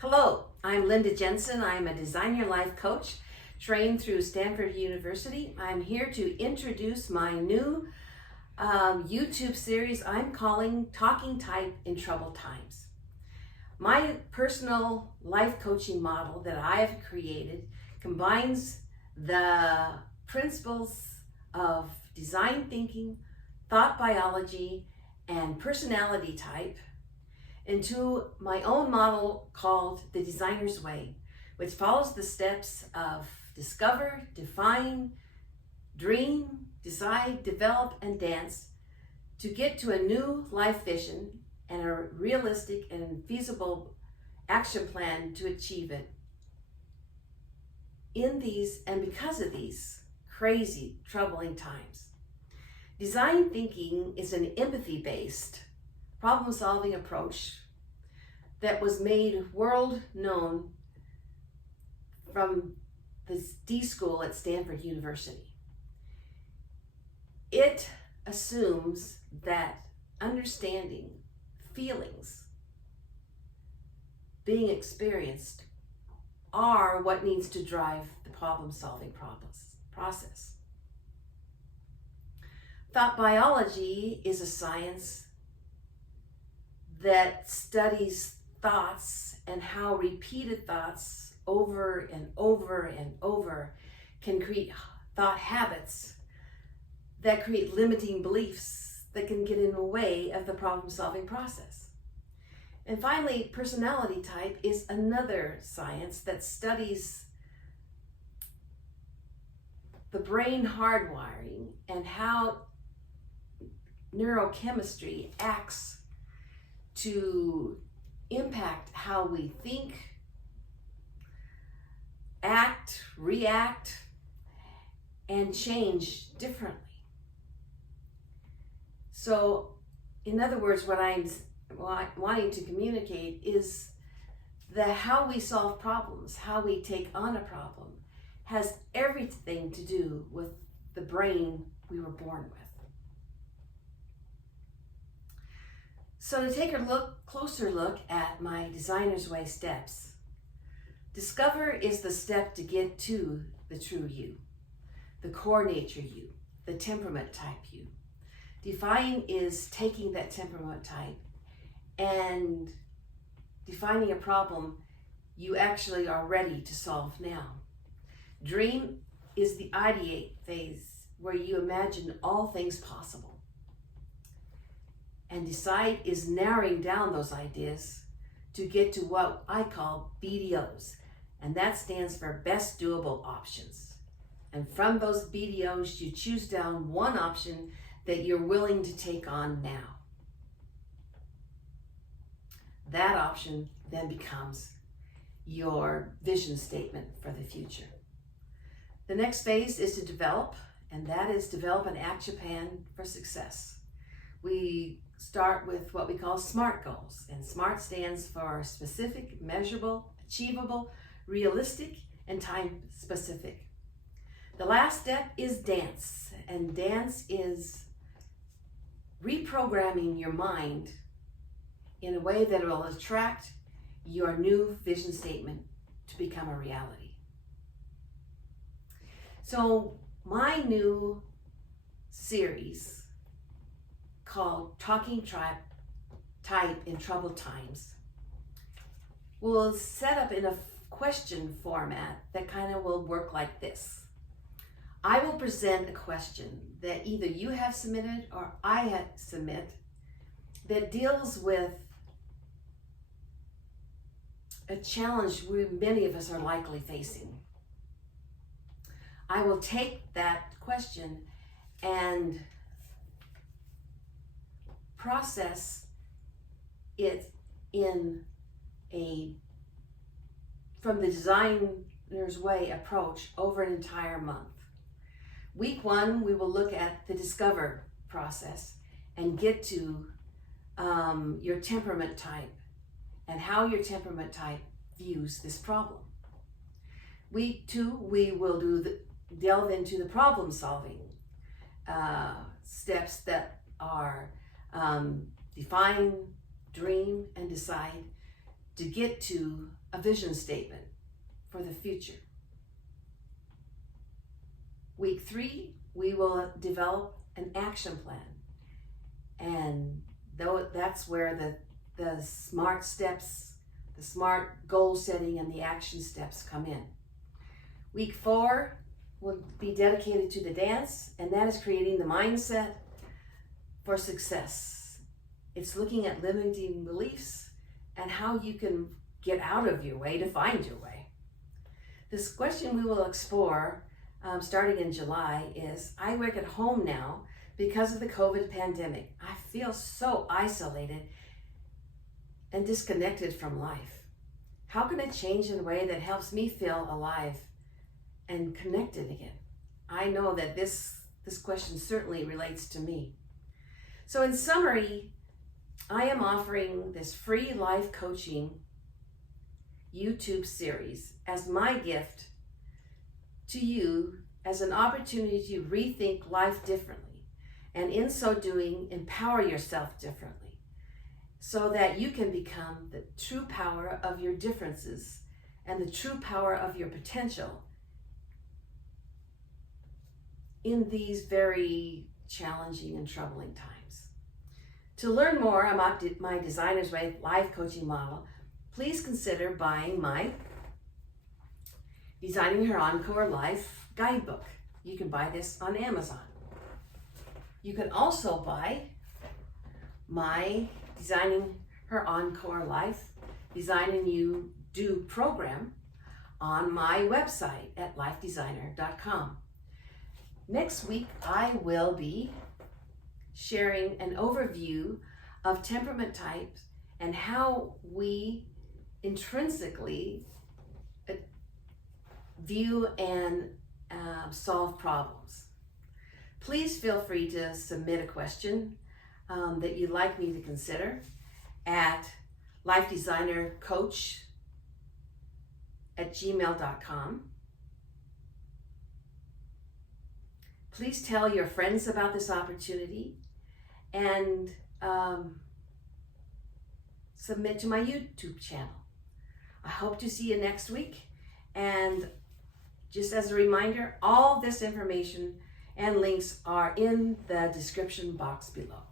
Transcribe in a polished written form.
Hello, I'm Linda Jensen. I'm a Design Your Life coach trained through Stanford University. I'm here to introduce my new YouTube series I'm calling Talking Type in Troubled Times. My personal life coaching model that I have created combines the principles of design thinking, thought biology, and personality type into my own model called The Designer's Way, which follows the steps of discover, define, dream, decide, develop, and dance to get to a new life vision and a realistic and feasible action plan to achieve it. In these and because of these crazy, troubling times, design thinking is an empathy-based problem-solving approach that was made world known from the D School at Stanford University. It assumes that understanding feelings being experienced are what needs to drive the problem-solving process. Thought biology is a science that studies thoughts and how repeated thoughts over and over and over can create thought habits that create limiting beliefs that can get in the way of the problem-solving process. And finally, personality type is another science that studies the brain hardwiring and how neurochemistry acts to impact how we think, act, react, and change differently. So, in other words, what I'm wanting to communicate is that how we solve problems, how we take on a problem, has everything to do with the brain we were born with. So to take a closer look at my Designer's Way steps, discover is the step to get to the true you, the core nature you, the temperament type you. Define is taking that temperament type and defining a problem you actually are ready to solve now. Dream is the ideate phase where you imagine all things possible. And decide is narrowing down those ideas to get to what I call BDOs, and that stands for best doable options. And from those BDOs, you choose down one option that you're willing to take on now. That option then becomes your vision statement for the future. The next phase is to develop, and that is develop an action plan for success. We start with what we call SMART goals, and SMART stands for specific, measurable, achievable, realistic, and time specific. The last step is dance, and dance is reprogramming your mind in a way that it will attract your new vision statement to become a reality. So my new series called Talking Type in Troubled Times will set up in a question format that kind of will work like this. I will present a question that either you have submitted or I had submit that deals with a challenge many of us are likely facing. I will take that question and process it from the Designer's Way approach over an entire month. Week 1, we will look at the discover process and get to your temperament type and how your temperament type views this problem. Week 2, we will delve into the problem solving steps that are define, dream, and decide to get to a vision statement for the future. Week 3, we will develop an action plan. And that's where the SMART steps, the SMART goal setting and the action steps come in. Week 4 will be dedicated to the dance, and that is creating the mindset for success. It's looking at limiting beliefs and how you can get out of your way to find your way. This question we will explore starting in July is, I work at home now because of the COVID pandemic. I feel so isolated and disconnected from life. How can I change in a way that helps me feel alive and connected again? I know that this question certainly relates to me. So in summary, I am offering this free life coaching YouTube series as my gift to you as an opportunity to rethink life differently, and in so doing, empower yourself differently so that you can become the true power of your differences and the true power of your potential in these very challenging and troubling times. To learn more about my Designer's Way life coaching model, please consider buying my Designing Her Encore Life guidebook. You can buy this on Amazon. You can also buy my Designing Her Encore Life Designing You Do program on my website at lifedesigner.com. Next week, I will be sharing an overview of temperament types and how we intrinsically view and solve problems. Please feel free to submit a question that you'd like me to consider at lifedesignercoach@gmail.com. Please tell your friends about this opportunity and submit to my YouTube channel. I hope to see you next week. And just as a reminder, all this information and links are in the description box below.